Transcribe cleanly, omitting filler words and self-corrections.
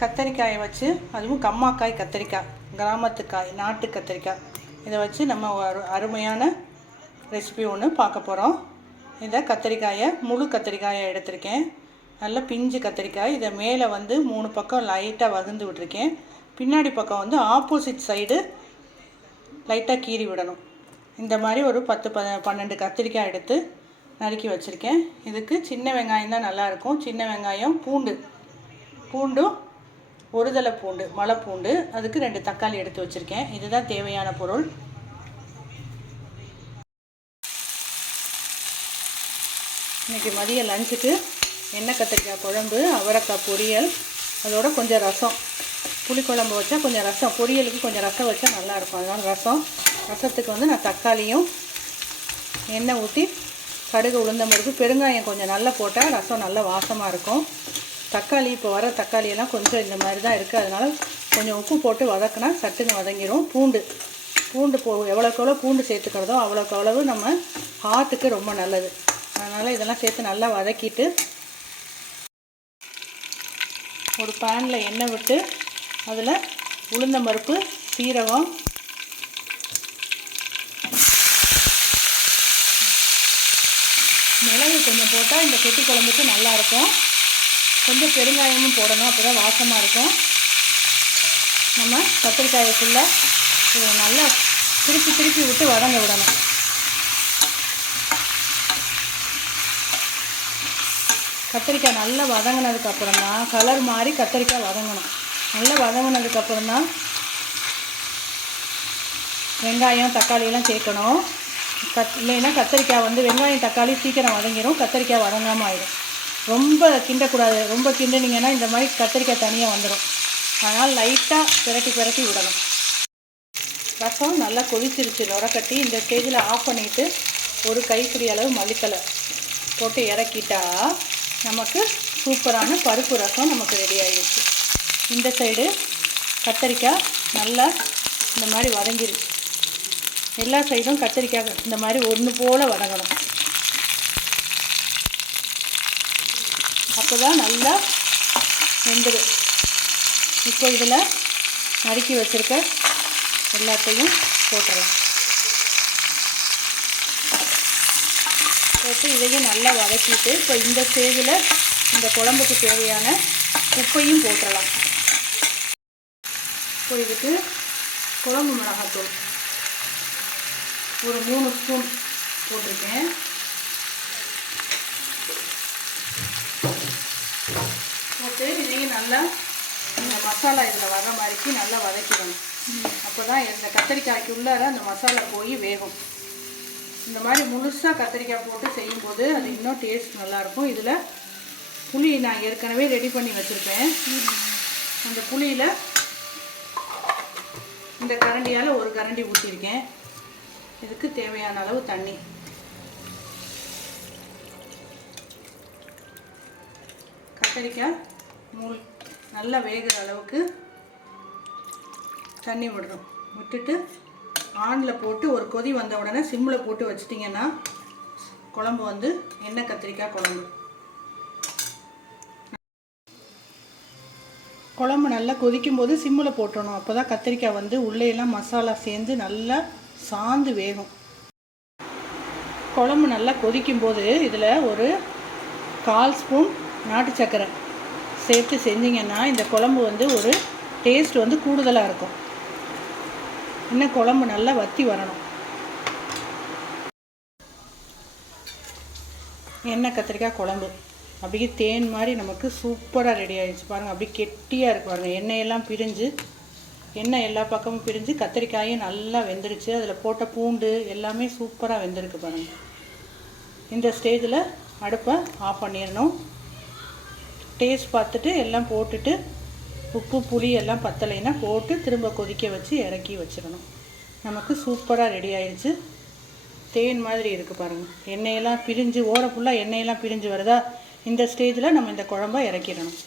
கத்தரிக்காயை வச்சு, அதுவும் கம்மாக்காய் கத்தரிக்காய், கிராமத்துக்காய், நாட்டு கத்தரிக்காய், இதை வச்சு நம்ம ஒரு அருமையான ரெசிபி ஒன்று பார்க்க போகிறோம். இதை கத்தரிக்காயை, முழு கத்தரிக்காயை எடுத்திருக்கேன். நல்ல பிஞ்சு கத்தரிக்காய். இதை மேலே வந்து 3 பக்கம் லைட்டாக வகுந்து விட்டுருக்கேன். பின்னாடி பக்கம் வந்து ஆப்போசிட் சைடு லைட்டாக கீறி விடணும். இந்த மாதிரி ஒரு 10-12 கத்திரிக்காய் எடுத்து நறுக்கி வச்சுருக்கேன். இதுக்கு சின்ன வெங்காயம் தான் நல்லாயிருக்கும். சின்ன வெங்காயம், பூண்டும் ஒரு தலை பூண்டு, மலை பூண்டு, அதுக்கு 2 தக்காளி எடுத்து வச்சுருக்கேன். இதுதான் தேவையான பொருள். இன்றைக்கி மதிய லஞ்சுக்கு எண்ணெய் கத்திரிக்காய் குழம்பு, அவரைக்காய் பொரியல், அதோட கொஞ்சம் ரசம். புளிக்குழம்பு வச்சா கொஞ்சம் ரசம், பொரியலுக்கு கொஞ்சம் ரசம் வச்சா நல்லாயிருக்கும். அதனால் ரசத்துக்கு வந்து நான் தக்காளியும் எண்ணெய் ஊற்றி கடுகு, உளுந்தம் பருப்பு, பெருங்காயம் கொஞ்சம் நல்லா போட்டால் ரசம் நல்லா வாசமாக இருக்கும். தக்காளி, இப்போ வர தக்காளியெல்லாம் கொஞ்சம் இந்த மாதிரி தான் இருக்குது. அதனால் கொஞ்சம் உப்பு போட்டு வதக்கினா சட்டுன்னு வதங்கிடும். பூண்டு எவ்வளோக்கு எவ்வளோ பூண்டு சேர்த்துக்கிறதோ அவ்வளோக்கு அவ்வளவு நம்ம ஹார்ட்டுக்கு ரொம்ப நல்லது. அதனால் இதெல்லாம் சேர்த்து நல்லா வதக்கிட்டு ஒரு பேனில் எண்ணெய் விட்டு அதில் உளுந்தம் பருப்பு, சீரகம், மிளகு கொஞ்சம் போட்டால் இந்த கெட்டி குழம்புக்கு நல்லாயிருக்கும். கொஞ்சம் பெருங்காயமும் போடணும், அப்போ தான் வாசமாக இருக்கும். நம்ம கத்திரிக்காயை ஃபுல்லாக இதை நல்லா திருப்பி விட்டு வதங்க விடணும். கத்திரிக்காய் நல்லா வதங்கினதுக்கப்புறம் தான், கலர் மாதிரி கத்திரிக்காய் வதங்கணும். நல்லா வதங்கினதுக்கப்புறம் தான் வெங்காயம், தக்காளியெல்லாம் சேர்க்கணும். இல்லைன்னா கத்திரிக்காய் வந்து வெங்காயம், தக்காளி சீக்கிரம் வதங்கிடும், கத்திரிக்காய் வதங்காமல் ஆகிடும். ரொம்ப கிண்டக்கூடாது. ரொம்ப கிண்டினீங்கன்னா இந்த மாதிரி கத்திரிக்காய் தனியாக வந்துடும். அதனால் லைட்டாக பிரட்டி விடணும். ரசம் நல்லா கொதிச்சிருச்சு, நுரக்கட்டி. இந்த ஸ்டேஜில் ஆஃப் பண்ணிவிட்டு ஒரு கைப்பிடி அளவு மல்லித்தலை போட்டு இறக்கிட்டா நமக்கு சூப்பரான பருப்பு ரசம் நமக்கு ரெடி ஆகிடுச்சு. இந்த சைடு கத்திரிக்காய் நல்லா இந்த மாதிரி வதங்கிருச்சு. எல்லா சைடும் கத்திரிக்காய் இந்த மாதிரி ஒன்று போல் வதங்கணும். அப்போ தான் நல்லா வெந்துடும். இப்போ இதில் நறுக்கி வச்சுருக்க எல்லாத்தையும் போட்டுடலாம். போட்டு இதையும் நல்லா வதக்கிட்டு இப்போ இந்த ஸ்டேஜில் இந்த குழம்புக்கு தேவையான உப்பையும் போட்டுடலாம். இப்போ இதுக்கு குழம்பு மிளகாத்தூள் ஒரு 3 ஸ்பூன் போட்டிருக்கேன். போட்டு இதையும் நல்லா இந்த மசாலா இதில் வர்ற மாதிரிக்கு நல்லா வதக்கிடணும். அப்போ தான் இந்த கத்திரிக்காய்க்கு உள்ளார அந்த மசாலா போய் வேகும். இந்த மாதிரி முழுசாக கத்திரிக்காய் போட்டு செய்யும்போது அது இன்னும் டேஸ்ட் நல்லாயிருக்கும். இதில் புளி நான் ஏற்கனவே ரெடி பண்ணி வச்சுருப்பேன். அந்த புளியில் இந்த கரண்டியால் ஒரு கரண்டி ஊற்றிருக்கேன். இதுக்கு தேவையான அளவு தண்ணி. கத்திரிக்காய் நல்லா வேகிற அளவுக்கு தண்ணி விடணும். விட்டுட்டு ஆனில் போட்டு ஒரு கொதி வந்த உடனே சிம்மில் போட்டு வச்சிட்டிங்கன்னா குழம்பு வந்து எண்ணெய் கத்திரிக்காய் குழம்பு. குழம்பு நல்லா கொதிக்கும்போது சிம்மில் போட்டணும். அப்போ தான் கத்திரிக்காய் வந்து உள்ளேயெல்லாம் மசாலா சேர்ந்து நல்லா சாந்து வேகும். குழம்பு நல்லா கொதிக்கும்போது இதில் ஒரு 1/4 ஸ்பூன் நாட்டு சர்க்கரை சேர்த்து செஞ்சிங்கன்னா இந்த குழம்பு வந்து ஒரு டேஸ்ட் வந்து கூடுதலாக இருக்கும். இன்னும் குழம்பு நல்லா வற்றி வரணும். எண்ணெய் கத்திரிக்காய் குழம்பு அப்படியே தேன் மாதிரி நமக்கு சூப்பராக ரெடி ஆகிடுச்சு. பாருங்கள், அப்படியே கெட்டியாக இருக்கு பாருங்கள். எண்ணெயெல்லாம் பிரிஞ்சு, எண்ணெய் எல்லா பக்கமும் பிரிஞ்சு கத்திரிக்காயும் நல்லா வெந்துருச்சு. அதில் போட்ட பூண்டு எல்லாமே சூப்பராக வெந்திருக்கு பாருங்கள். இந்த ஸ்டேஜில் அடுப்பை ஆஃப் பண்ணிடணும். டேஸ்ட் பார்த்துட்டு எல்லாம் போட்டுட்டு உப்பு, புளி எல்லாம் பத்தலைன்னா போட்டு திரும்ப கொதிக்க வச்சு இறக்கி வச்சிடணும். நமக்கு சூப்பராக ரெடி ஆயிடுச்சு. தேன் மாதிரி இருக்குது பாருங்கள். எண்ணெயெல்லாம் பிரிஞ்சு, ஓரம் ஃபுல்லாக எண்ணெயெல்லாம் பிரிஞ்சு வருதா, இந்த ஸ்டேஜில் நம்ம இந்த குழம்பை இறக்கிடணும்.